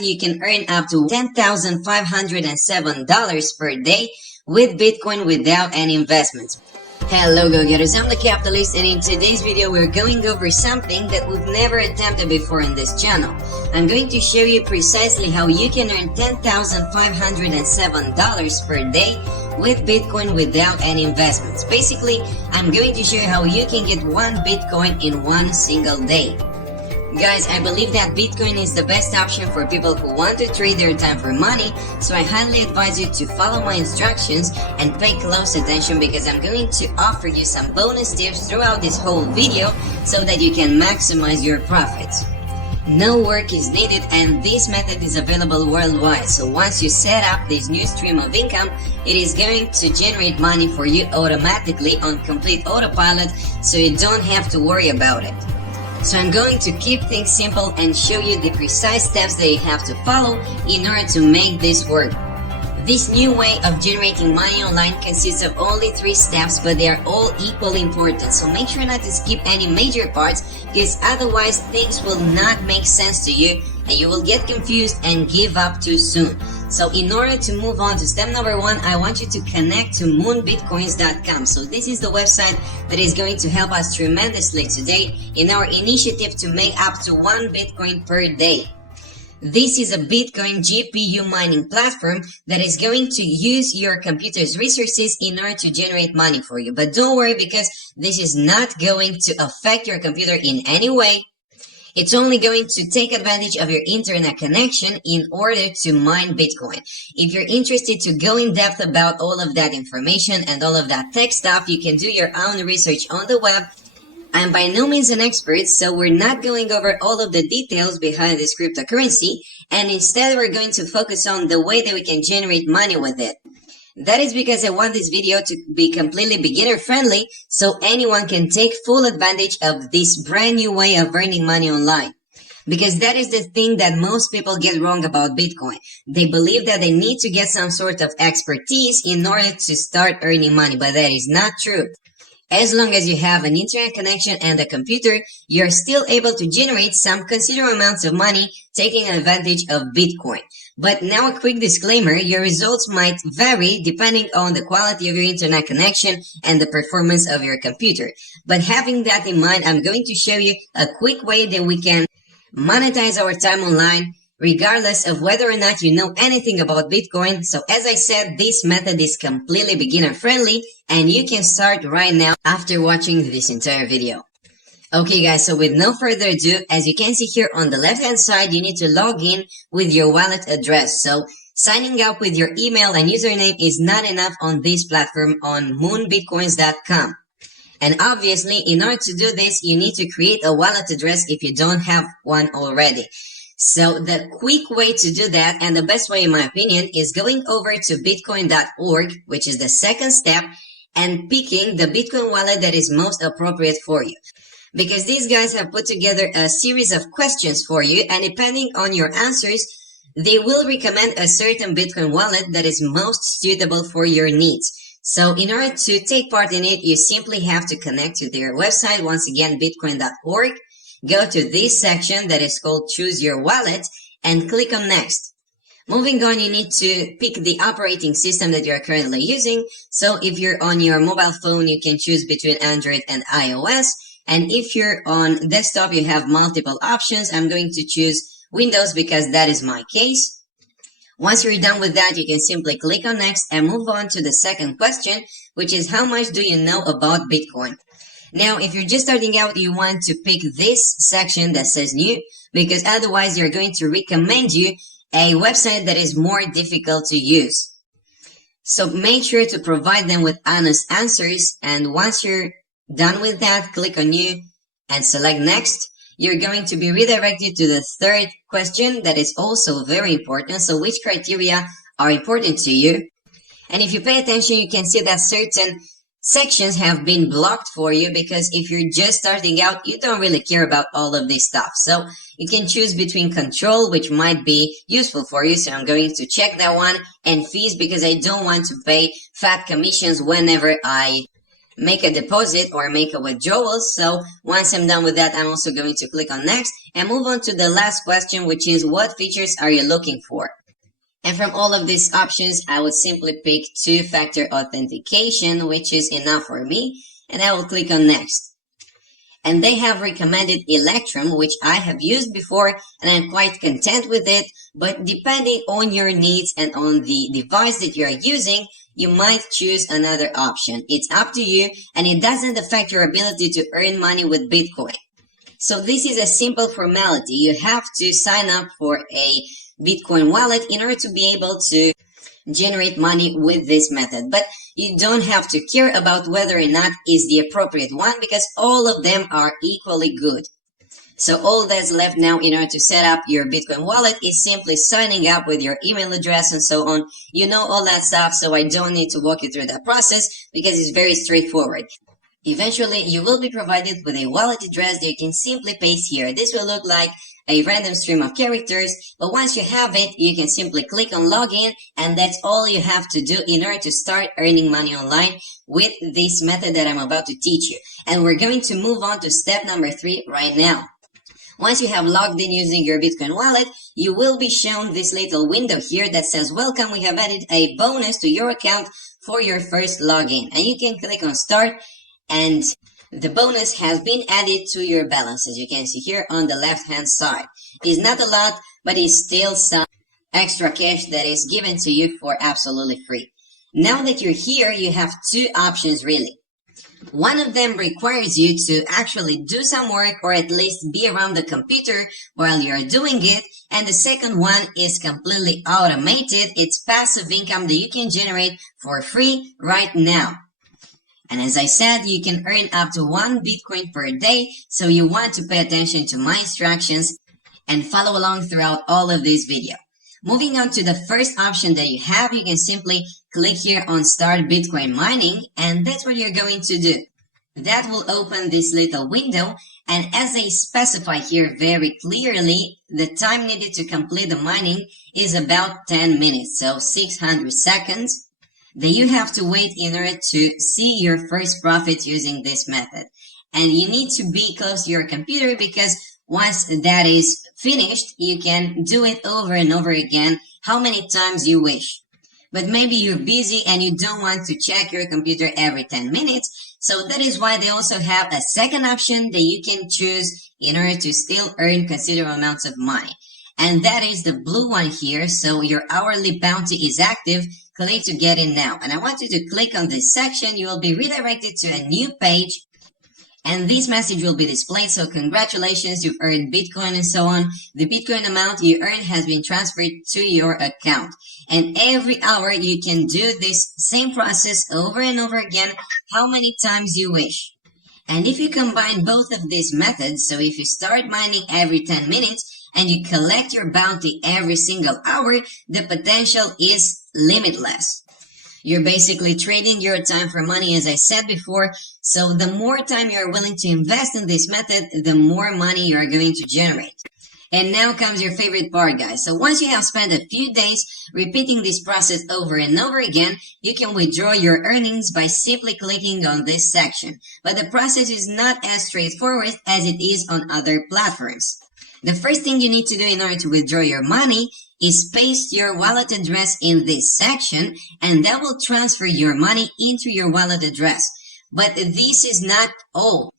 you can earn up to $10,507 per day with Bitcoin without any investments. Hello go-getters, I'm the Capitalist, and in today's video we're going over something that we've never attempted before in this channel. I'm going to show you precisely how you can earn $10,507 per day with Bitcoin without any investments. Basically, I'm going to show you how you can get one Bitcoin in one single day. Guys, I believe that Bitcoin is the best option for people who want to trade their time for money, so I highly advise you to follow my instructions and pay close attention because I'm going to offer you some bonus tips throughout this whole video so that you can maximize your profits. No work is needed, and this method is available worldwide, so once you set up this new stream of income, it is going to generate money for you automatically on complete autopilot, so you don't have to worry about it. So I'm going to keep things simple and show you the precise steps that you have to follow in order to make this work. This new way of generating money online consists of only 3 steps, but they are all equally important, so make sure not to skip any major parts because otherwise things will not make sense to you and you will get confused and give up too soon. So in order to move on to step number 1, I want you to connect to moonbitcoins.com. So this is the website that is going to help us tremendously today in our initiative to make up to 1 Bitcoin per day. This is a Bitcoin GPU mining platform that is going to use your computer's resources in order to generate money for you. But don't worry, because this is not going to affect your computer in any way. It's only going to take advantage of your internet connection in order to mine Bitcoin. If you're interested to go in depth about all of that information and all of that tech stuff, you can do your own research on the web. I'm by no means an expert, so we're not going over all of the details behind this cryptocurrency, and instead we're going to focus on the way that we can generate money with it. That is because I want this video to be completely beginner friendly, so anyone can take full advantage of this brand new way of earning money online. Because that is the thing that most people get wrong about Bitcoin. They believe that they need to get some sort of expertise in order to start earning money, but that is not true. As long as you have an internet connection and a computer, you're still able to generate some considerable amounts of money taking advantage of Bitcoin. But now a quick disclaimer, your results might vary depending on the quality of your internet connection and the performance of your computer. But having that in mind, I'm going to show you a quick way that we can monetize our time online regardless of whether or not you know anything about Bitcoin. So as I said, this method is completely beginner friendly and you can start right now after watching this entire video. Okay guys, so with no further ado, as you can see here on the left hand side, you need to log in with your wallet address. So signing up with your email and username is not enough on this platform on moonbitcoins.com. And obviously, in order to do this, you need to create a wallet address if you don't have one already. So the quick way to do that, and the best way in my opinion, is going over to bitcoin.org, which is the second step, and picking the Bitcoin wallet that is most appropriate for you. Because these guys have put together a series of questions for you, and depending on your answers, they will recommend a certain Bitcoin wallet that is most suitable for your needs. So in order to take part in it, you simply have to connect to their website, once again, bitcoin.org. Go to this section that is called Choose Your Wallet and click on Next. Moving on, you need to pick the operating system that you are currently using. So if you're on your mobile phone, you can choose between Android and iOS. And if you're on desktop, you have multiple options. I'm going to choose Windows because that is my case. Once you're done with that, you can simply click on Next and move on to the second question, which is how much do you know about Bitcoin? Now, if you're just starting out, you want to pick this section that says New, because otherwise you're going to recommend you a website that is more difficult to use. So make sure to provide them with honest answers, and once you're done with that, click on New and select Next. You're going to be redirected to the third question that is also very important. So which criteria are important to you? And if you pay attention, you can see that certain sections have been blocked for you because if you're just starting out, you don't really care about all of this stuff. So you can choose between control, which might be useful for you. So I'm going to check that one, and fees because I don't want to pay fat commissions whenever I make a deposit or make a withdrawal. So once I'm done with that, I'm also going to click on next and move on to the last question, which is what features are you looking for? And from all of these options, I would simply pick two-factor authentication, which is enough for me, and I will click on next. And they have recommended Electrum, which I have used before and I'm quite content with it, but depending on your needs and on the device that you are using, you might choose another option. It's up to you and it doesn't affect your ability to earn money with Bitcoin. So this is a simple formality. You have to sign up for a Bitcoin wallet in order to be able to generate money with this method. But you don't have to care about whether or not is the appropriate one because all of them are equally good. So all that's left now in order to set up your Bitcoin wallet is simply signing up with your email address and so on. You know all that stuff, so I don't need to walk you through that process because it's very straightforward. Eventually, you will be provided with a wallet address that you can simply paste here. This will look like a random stream of characters, but once you have it, you can simply click on login, and that's all you have to do in order to start earning money online with this method that I'm about to teach you. And we're going to move on to step number 3 right now. Once you have logged in using your Bitcoin wallet, you will be shown this little window here that says, welcome, we have added a bonus to your account for your first login. And you can click on start, and the bonus has been added to your balance, as you can see here on the left-hand side. It's not a lot, but it's still some extra cash that is given to you for absolutely free. Now that you're here, you have two options really. One of them requires you to actually do some work or at least be around the computer while you're doing it. And the second one is completely automated. It's passive income that you can generate for free right now. And as I said, you can earn up to 1 Bitcoin per day, so you want to pay attention to my instructions and follow along throughout all of this video. Moving on to the first option that you have, you can simply click here on Start Bitcoin Mining, and that's what you're going to do. That will open this little window, and as they specify here very clearly, the time needed to complete the mining is about 10 minutes, so 600 seconds. Then you have to wait in order to see your first profit using this method. And you need to be close to your computer because once that is finished, you can do it over and over again how many times you wish. But maybe you're busy and you don't want to check your computer every 10 minutes. So that is why they also have a second option that you can choose in order to still earn considerable amounts of money. And that is the blue one here. So your hourly bounty is active. Click to get in now. And I want you to click on this section. You will be redirected to a new page. And this message will be displayed. So congratulations, you've earned Bitcoin and so on. The Bitcoin amount you earned has been transferred to your account. And every hour you can do this same process over and over again, how many times you wish. And if you combine both of these methods, so if you start mining every 10 minutes and you collect your bounty every single hour, the potential is limitless. You're basically trading your time for money, as I said before. So the more time you're willing to invest in this method, the more money you're going to generate. And now comes your favorite part, guys. So once you have spent a few days repeating this process over and over again, you can withdraw your earnings by simply clicking on this section. But the process is not as straightforward as it is on other platforms. The first thing you need to do in order to withdraw your money is paste your wallet address in this section, and that will transfer your money into your wallet address. But this is not all.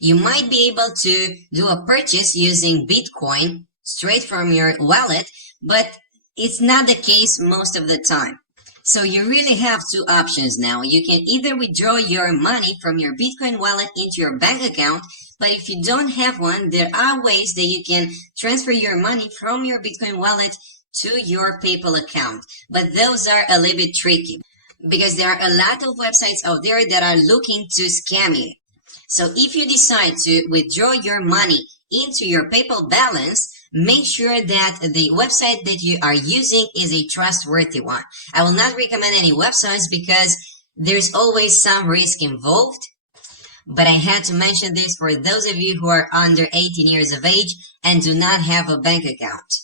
You might be able to do a purchase using Bitcoin straight from your wallet, but it's not the case most of the time. So you really have two options now. You can either withdraw your money from your Bitcoin wallet into your bank account, but if you don't have one, there are ways that you can transfer your money from your Bitcoin wallet to your PayPal account. But those are a little bit tricky because there are a lot of websites out there that are looking to scam you. So if you decide to withdraw your money into your PayPal balance, make sure that the website that you are using is a trustworthy one. I will not recommend any websites because there's always some risk involved. But I had to mention this for those of you who are under 18 years of age and do not have a bank account.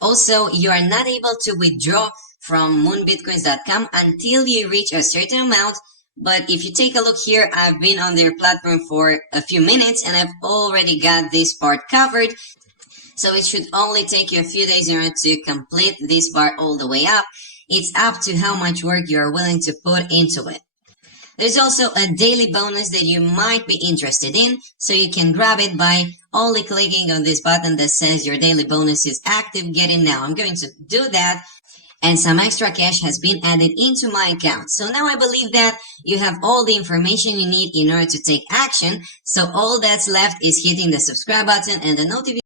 Also, you are not able to withdraw from moonbitcoins.com until you reach a certain amount But if you take a look here, I've been on their platform for a few minutes and I've already got this part covered. So it should only take you a few days in order to complete this bar all the way up. It's up to how much work you are willing to put into it. There's also a daily bonus that you might be interested in, so you can grab it by only clicking on this button that says your daily bonus is active, get in now. I'm going to do that, and some extra cash has been added into my account. So now I believe that you have all the information you need in order to take action, so all that's left is hitting the subscribe button and the notification